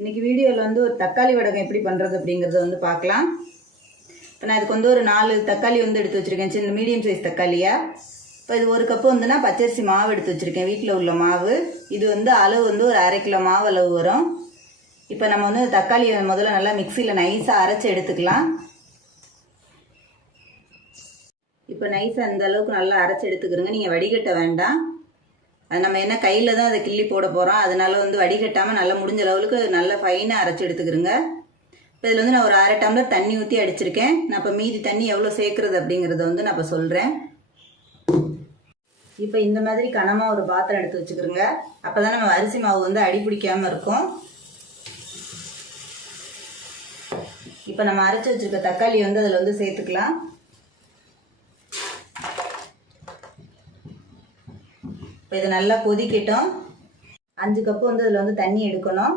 இன்றைக்கி வீடியோவில் வந்து ஒரு தக்காளி வடகம் எப்படி பண்ணுறது அப்படிங்கிறத வந்து பார்க்கலாம். இப்போ நான் இதுக்கு வந்து ஒரு 4 தக்காளி வந்து எடுத்து வச்சுருக்கேன், சின்ன மீடியம் சைஸ் தக்காளியாக. இப்போ இது ஒரு கப்பு வந்துன்னா பச்சரிசி மாவு எடுத்து வச்சுருக்கேன், வீட்டில் உள்ள மாவு. இது வந்து அளவு வந்து ஒரு 1/2 கிலோ மாவு அளவு வரும். இப்போ நம்ம வந்து தக்காளியை முதல்ல நல்லா மிக்சியில் நைஸாக அரைச்சி எடுத்துக்கலாம். இப்போ நைஸாக இந்த அளவுக்கு நல்லா அரைச்சி எடுத்துக்கிறோங்க. நீங்கள் வடிகட்ட வேண்டாம், அது நம்ம என்ன கையில் தான் அதை கிள்ளி போட போகிறோம், அதனால வந்து வடிகட்டாமல் நல்லா முடிஞ்ச அளவுக்கு நல்லா ஃபைனாக அரைச்சி எடுத்துக்கிறோங்க. இப்போ இதில் வந்து நான் ஒரு 1/2 டம்ளர் தண்ணி ஊற்றி அடிச்சிருக்கேன். நான் இப்போ மீதி தண்ணி எவ்வளோ சேர்க்குறது அப்படிங்கிறத வந்து நான் இப்போ சொல்கிறேன். இப்போ இந்த மாதிரி கனமாக ஒரு பாத்திரம் எடுத்து வச்சுக்கிறோங்க. அப்போ தான் நம்ம அரிசி மாவு வந்து அடி பிடிக்காமல் இருக்கும். இப்போ நம்ம அரைச்சி வச்சுருக்க தக்காளி வந்து அதில் வந்து சேர்த்துக்கலாம். இப்போ இது நல்லா கொதிக்கட்டும். 5 கப்பு வந்து இதில் வந்து தண்ணி எடுக்கணும்.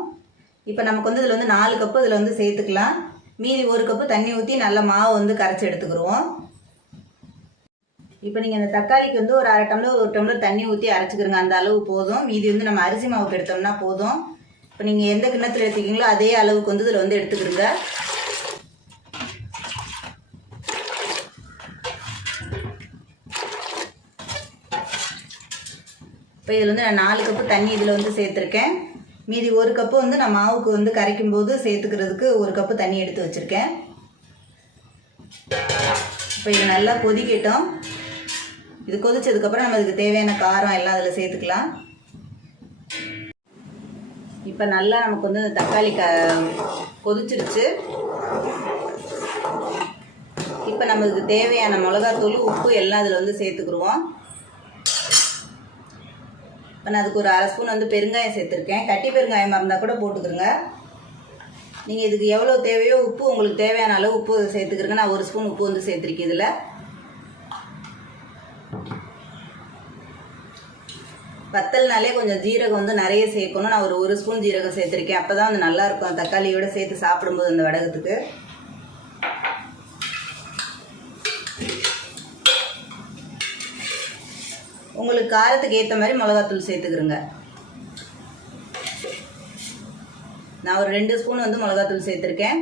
இப்போ நமக்கு வந்து இதில் வந்து 4 கப்பு இதில் வந்து சேர்த்துக்கலாம். மீதி 1 கப்பு தண்ணி ஊற்றி நல்லா மாவு வந்து கரைச்சி எடுத்துக்கிடுவோம். இப்போ நீங்கள் இந்த தக்காளிக்கு வந்து ஒரு 1/2 டம்ளர் 1 டம்ளர் தண்ணி ஊற்றி அரைச்சிக்கிறங்க, அந்த அளவு போதும். மீதி வந்து நம்ம அரிசி மாவுக்கு எடுத்தோம்னா போதும். இப்போ நீங்கள் எந்த கிண்ணத்தில் எடுத்துக்கிங்களோ அதே அளவுக்கு வந்து இதில் வந்து எடுத்துக்கிடுங்க. இப்போ இதில் வந்து நான் 4 கப்பு தண்ணி இதில் வந்து சேர்த்துருக்கேன். மீதி 1 கப்பு வந்து நான் மாவுக்கு வந்து கரைக்கும் போது சேர்த்துக்கிறதுக்கு 1 கப்பு தண்ணி எடுத்து வச்சுருக்கேன். இப்போ இது நல்லா கொதிக்கட்டும். இது கொதிச்சதுக்கப்புறம் நம்ம இதுக்கு தேவையான காரம் எல்லாம் அதில் சேர்த்துக்கலாம். இப்போ நல்லா நமக்கு வந்து இந்த தக்காளி கொதிச்சிருச்சு. இப்போ நம்ம இதுக்கு தேவையான மிளகாத்தூள், உப்பு எல்லாம் அதில் வந்து சேர்த்துக்குருவோம். இப்போ நான் அதுக்கு ஒரு 1/2 ஸ்பூன் வந்து பெருங்காயம் சேர்த்துருக்கேன். கட்டி பெருங்காயமாக இருந்தால் கூட போட்டுக்கிறோங்க. நீங்கள் இதுக்கு எவ்வளோ தேவையோ உப்பு உங்களுக்கு தேவையான அளவு உப்பு சேர்த்துக்கிறங்க. நான் 1 ஸ்பூன் உப்பு வந்து சேர்த்துருக்கேன். இதில் வத்தல்னாலே கொஞ்சம் ஜீரகம் வந்து நிறைய சேர்க்கணும். நான் ஒரு 1 ஸ்பூன் ஜீரகம் சேர்த்துருக்கேன். அப்போ தான் வந்து நல்லாயிருக்கும் தக்காளியோட சேர்த்து சாப்பிடும்போது அந்த வடகத்துக்கு. உங்களுக்கு காரத்துக்கு ஏற்ற மாதிரி மிளகாத்தூள் சேர்த்துக்கிறோங்க. நான் ஒரு 2 ஸ்பூன் வந்து மிளகாத்தூள் சேர்த்துருக்கேன்.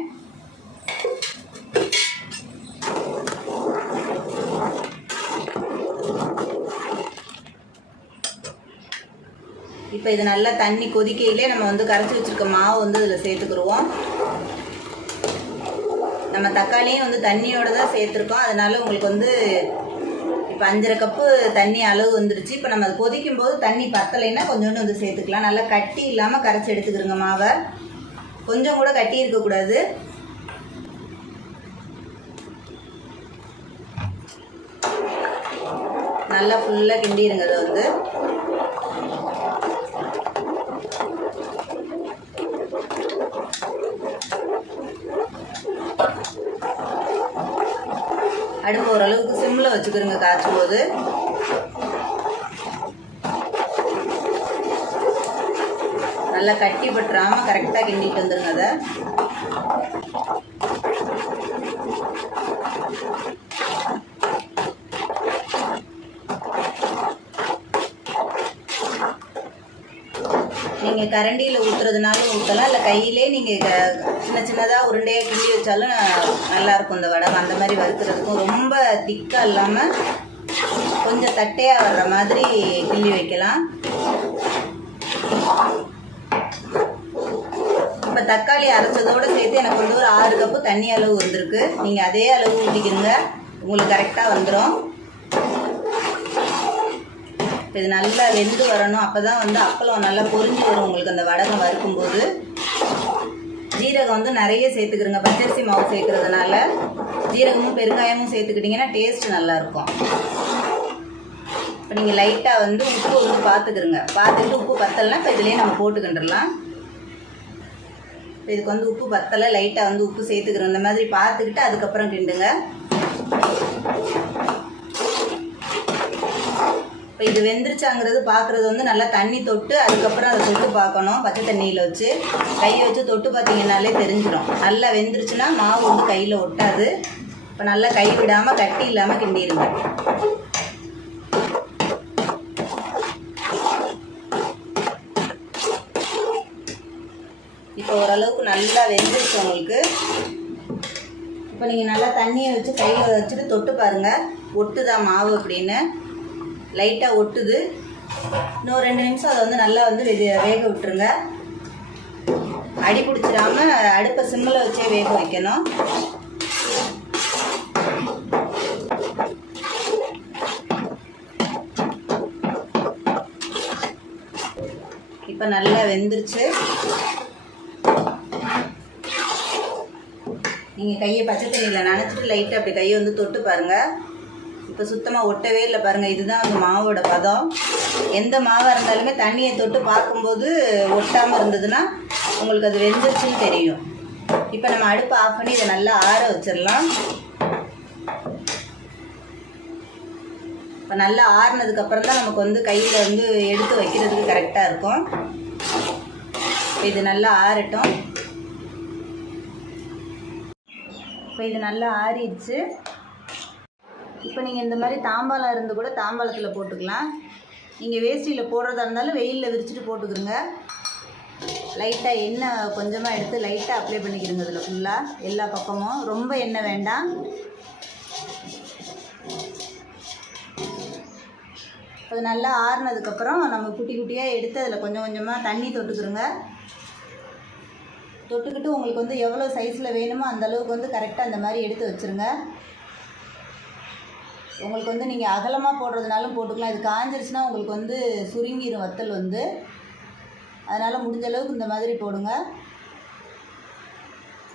இப்போ இது நல்லா தண்ணி கொதிக்கையிலே நம்ம வந்து கரைச்சி வச்சுருக்க மாவு வந்து இதில் சேர்த்துக்கிடுவோம். நம்ம தக்காளியும் வந்து தண்ணியோடு தான் சேர்த்துருக்கோம், அதனால உங்களுக்கு வந்து இப்போ 5.5 கப்பு தண்ணி அளவு வந்துருச்சு. இப்போ நம்ம அது கொதிக்கும் போது தண்ணி பத்தலைன்னா கொஞ்சோண்டு வந்து சேர்த்துக்கலாம். நல்லா கட்டி இல்லாமல் கரைச்சி எடுத்துக்கிறோங்க மாவை. கொஞ்சம் கூட கட்டி இருக்கக்கூடாது. நல்லா ஃபுல்லாக கிண்டிடுங்க. அதை வந்து அடுப்பு ஓரளவுக்கு சிம்மில் வச்சுக்கிறோங்க காய்ச்சும் போது. நல்லா கட்டி பட்டுறாமல் கரெக்டாக கிண்டிட்டு வந்துடுங்க. அதை நீங்கள் கரண்டியில் ஊற்றுறதுனாலும் ஊற்றலாம், இல்லை கையிலே நீங்கள் சின்ன சின்னதாக உருண்டையாக கிண்டி வச்சாலும் நல்லாயிருக்கும் இந்த வடகம். அந்த மாதிரி வறுக்கிறதுக்கும் ரொம்ப திக்காக இல்லாமல் கொஞ்சம் தட்டையாக வர்ற மாதிரி கிண்டி வைக்கலாம். இப்போ தக்காளி அரைச்சதோடு சேர்த்து எனக்கு வந்து ஒரு 6 கப்பு தண்ணி அளவு வந்திருக்கு. நீங்கள் அதே அளவு ஊற்றிக்கிங்க, உங்களுக்கு கரெக்டாக வந்துடும். இப்போ இது நல்லா வெந்து வரணும். அப்போ தான் வந்து அப்பளம் நல்லா பொரிஞ்சு வரும் உங்களுக்கு அந்த வடகம் வறுக்கும்போது. ஜீரகம் வந்து நிறைய சேர்த்துக்கிறோங்க, பச்சரிசி மாவு சேர்க்குறதுனால. ஜீரகமும் பெருங்காயமும் சேர்த்துக்கிட்டிங்கன்னா டேஸ்ட்டு நல்லாயிருக்கும். இப்போ நீங்கள் லைட்டாக வந்து உப்பு வந்து பார்த்துக்கிறோங்க. பார்த்துக்கிட்டு உப்பு பத்தலைன்னா இப்போ இதுலேயே நம்ம போட்டுக்கிண்டுடலாம். இப்போ இதுக்கு வந்து உப்பு பத்தலை, லைட்டாக வந்து உப்பு சேர்த்துக்கிறோம். இந்த மாதிரி பார்த்துக்கிட்டு அதுக்கப்புறம் கிண்டுங்க. இப்போ இது வெந்துருச்சாங்கிறது பார்க்குறது வந்து நல்லா தண்ணி தொட்டு அதுக்கப்புறம் அதை தொட்டு பார்க்கணும். பச்சை தண்ணியில் வச்சு கையை வச்சு தொட்டு பார்த்தீங்கன்னாலே தெரிஞ்சிடும். நல்லா வெந்துருச்சுன்னா மாவு வந்து கையில் ஒட்டாது. இப்போ நல்லா கை விடாமல் கட்டி இல்லாமல் கிண்டிடுங்க. இப்போ ஓரளவுக்கு நல்லா வெந்துருச்சு உங்களுக்கு. இப்போ நீங்கள் நல்லா தண்ணியை வச்சு கையில் வச்சுட்டு தொட்டு பாருங்கள், ஒட்டுதா மாவு அப்படின்னு. லைட்டாக ஒட்டுது. இன்னும் 2 நிமிஷம் அதை வந்து நல்லா வந்து வேக விட்டுருங்க. அடி பிடிச்சிடாம அடுப்பை சிம்மில் வச்சே வேக வைக்கணும். இப்போ நல்லா வெந்துருச்சு. நீங்கள் கையை பச்சை தண்ணியில் நனைச்சிட்டு லைட்டாக அப்படி கையை வந்து தொட்டு பாருங்கள். இப்போ சுத்தமாக ஒட்டவே இல்லை பாருங்கள். இதுதான் அந்த மாவோட பதம். எந்த மாவாக இருந்தாலுமே தண்ணியை தொட்டு பார்க்கும்போது ஒட்டாமல் இருந்ததுன்னா உங்களுக்கு அது வெந்துருச்சுன்னு தெரியும். இப்போ நம்ம அடுப்பை ஆஃப் பண்ணி இதை நல்லா ஆற வச்சிடலாம். இப்போ நல்லா ஆறுனதுக்கப்புறம் தான் நமக்கு வந்து கையில் வந்து எடுத்து வைக்கிறதுக்கு கரெக்டாக இருக்கும். இது நல்லா ஆறட்டும். இப்போ இது நல்லா ஆறிடுச்சு. இப்போ நீங்கள் இந்த மாதிரி தாம்பாளம் இருந்து கூட தாம்பாளத்தில் போட்டுக்கலாம். நீங்கள் வேஷ்டியில் போடுறதா இருந்தாலும் வெயிலில் விரிச்சிட்டு போட்டுக்கிறங்க. லைட்டாக எண்ணெய் கொஞ்சமாக எடுத்து லைட்டாக அப்ளை பண்ணிக்கிறங்க இதில் ஃபுல்லாக எல்லா பக்கமும். ரொம்ப எண்ணெய் வேண்டாம். அது நல்லா ஆறுனதுக்கப்புறம் நம்ம குட்டி குட்டியாக எடுத்து அதில் கொஞ்சம் கொஞ்சமாக தண்ணி தொட்டுக்கிறோங்க. தொட்டுக்கிட்டு உங்களுக்கு வந்து எவ்வளோ சைஸில் வேணுமோ அந்தளவுக்கு வந்து கரெக்டாக அந்த மாதிரி எடுத்து வச்சுருங்க. உங்களுக்கு வந்து நீங்கள் அகலமாக போடுறதுனாலும் போட்டுக்கலாம். இது காஞ்சிருச்சுன்னா உங்களுக்கு வந்து சுருங்கிடும் வத்தல் வந்து. அதனால் முடிஞ்ச அளவுக்கு இந்த மாதிரி போடுங்க.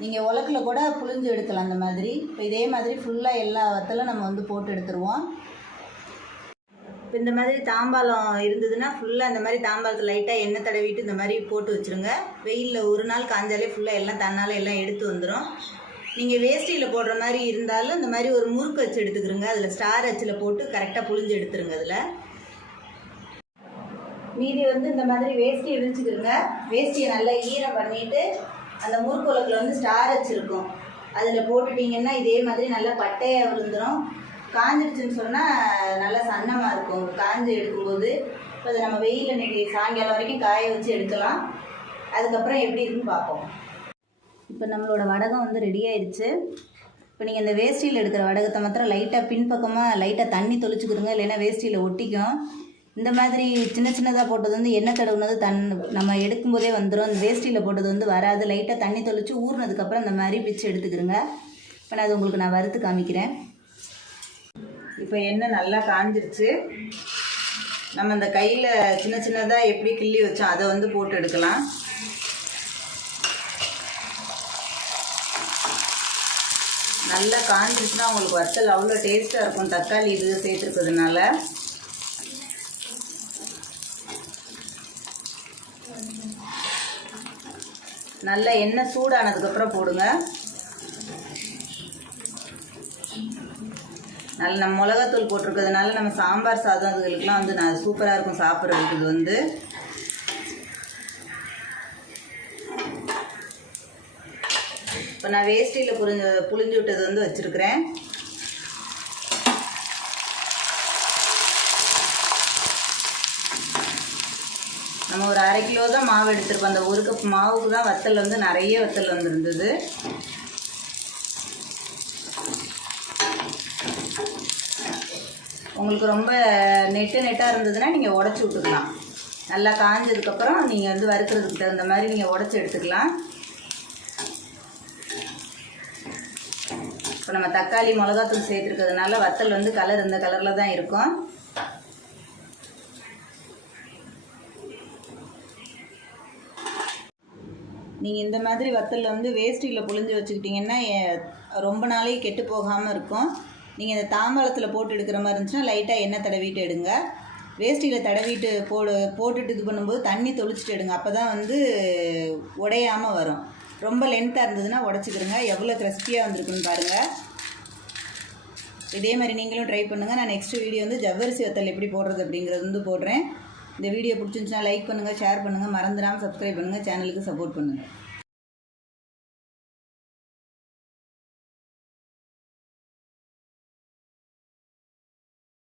நீங்கள் உலக்கில் கூட புழிஞ்சு எடுக்கலாம் அந்த மாதிரி. இப்போ இதே மாதிரி ஃபுல்லாக எல்லா வத்தலும் நம்ம வந்து போட்டு எடுத்துருவோம். இப்போ இந்த மாதிரி தாம்பாளம் இருந்ததுன்னா ஃபுல்லாக இந்த மாதிரி தாம்பாளத்தில் லைட்டாக எண்ணெய் தடவிட்டு இந்த மாதிரி போட்டு வச்சுருங்க. வெயிலில் ஒரு நாள் காஞ்சாலே ஃபுல்லாக எல்லாம் தன்னால் எல்லாம் எடுத்து வந்துடும். நீங்கள் வேஷ்டியில் போடுற மாதிரி இருந்தாலும் இந்த மாதிரி ஒரு முறுக்கு வச்சு எடுத்துக்கிறோங்க. அதில் ஸ்டார் அச்சில் போட்டு கரெக்டாக புழிஞ்சு எடுத்துருங்க. அதில் மீதி வந்து இந்த மாதிரி வேஷ்டியை விரிச்சுக்கிறோங்க. வேஷ்டியை நல்லா ஈரம் பண்ணிவிட்டு அந்த முறுக்கு உலக்கில் வந்து ஸ்டார் வச்சுருக்கும், அதில் போட்டுட்டிங்கன்னா இதே மாதிரி நல்லா பட்டையாக விழுந்துடும். காஞ்சிடுச்சுன்னு சொன்னால் நல்லா சன்னமாக இருக்கும் காஞ்சி எடுக்கும்போது. இப்போ அதை நம்ம வெயிலில் இன்றைக்கி சாயங்காலம் வரைக்கும் காய வச்சு எடுக்கலாம். அதுக்கப்புறம் எப்படி இருக்குன்னு பார்ப்போம். இப்போ நம்மளோட வடகம் வந்து ரெடி ஆயிடுச்சு. இப்போ நீங்கள் இந்த வேஷ்டியில் எடுக்கிற வடகத்தை மாத்திரம் லைட்டாக பின்பக்கமாக லைட்டாக தண்ணி தொளிச்சுக்கிறோங்க, இல்லைன்னா வேஷ்டியில் ஒட்டிக்கும். இந்த மாதிரி சின்ன சின்னதாக போட்டது வந்து எண்ணெய் தடவுனது நம்ம எடுக்கும்போதே வந்துடும். அந்த வேஷ்டியில் போட்டது வந்து வராது. லைட்டாக தண்ணி தொளிச்சு ஊறினதுக்கப்புறம் இந்த மாதிரி பிச்சு எடுத்துக்கிறோங்க. இப்போ நான் அது உங்களுக்கு நான் வறுத்து காமிக்கிறேன். இப்போ எண்ணெய் நல்லா காஞ்சிருச்சு. நம்ம இந்த கையில் சின்ன சின்னதாக எப்படி கிள்ளி வச்சோம் அதை வந்து போட்டு எடுக்கலாம். நல்லா காஞ்சிருச்சுன்னா உங்களுக்கு வத்தல் அவ்வளோ டேஸ்ட்டாக இருக்கும், தக்காளி இது சேர்த்துருக்கிறதுனால. நல்லா எண்ணெய் சூடானதுக்கப்புறம் போடுங்க. நல்ல நம்ம மிளகாத்தூள் போட்டிருக்கிறதுனால நம்ம சாம்பார் சாதம் இதுகளுக்கெலாம் வந்து நான் சூப்பராக இருக்கும் சாப்பிட்றதுக்கு. இது வந்து இப்போ நான் வேஷ்டியில் புளிஞ்சு விட்டது வந்து வச்சுருக்கிறேன். நம்ம ஒரு 1/2 கிலோ தான் மாவு எடுத்துருப்போம். அந்த 1 கப் மாவுக்கு தான் வத்தல் வந்து நிறைய வத்தல் வந்துருந்தது. உங்களுக்கு ரொம்ப நெட்டாக இருந்ததுன்னா நீங்கள் உடச்சி விட்டுக்கலாம். நல்லா காஞ்சதுக்கப்புறம் நீங்கள் வந்து வறுக்கிறதுக்கு தகுந்த மாதிரி நீங்கள் உடச்சி எடுத்துக்கலாம். இப்போ நம்ம தக்காளி மிளகாத்தூள் சேர்த்துருக்கிறதுனால வத்தல் வந்து கலர் இந்த கலரில் தான் இருக்கும். நீங்கள் இந்த மாதிரி வத்தல் வந்து வேஷ்டியில் புழிஞ்சு வச்சுக்கிட்டிங்கன்னா ரொம்ப நாளைக்கு கெட்டு போகாமல் இருக்கும். நீங்கள் இந்த தாம்பாளத்தில் போட்டு எடுக்கிற மாதிரி இருந்துச்சுன்னா லைட்டாக எண்ணெய் தடவிட்டு எடுங்க. வேஷ்டியில் தடவிட்டு போட்டுட்டு இது பண்ணும்போது தண்ணி தொளிச்சிட்டு எடுங்க. அப்போ தான் வந்து உடையாமல் வரும். ரொம்ப லென்த்தாக இருந்ததுன்னா உடச்சிக்கிறங்க. எவ்வளோ கிறிஸ்பியாக வந்திருக்குன்னு பாருங்கள். இதே மாதிரி நீங்களும் ட்ரை பண்ணுங்கள். நான் நெக்ஸ்ட் வீடியோ வந்து ஜவ்வரிசி வத்தல் எப்படி போடுறது அப்படிங்கிறது வந்து போடுறேன். இந்த வீடியோ பிடிச்சிருந்துச்சுன்னா லைக் பண்ணுங்கள், ஷேர் பண்ணுங்கள், மறந்துடாமல் சப்ஸ்கிரைப் பண்ணுங்கள், சேனலுக்கு சப்போர்ட் பண்ணுங்கள்.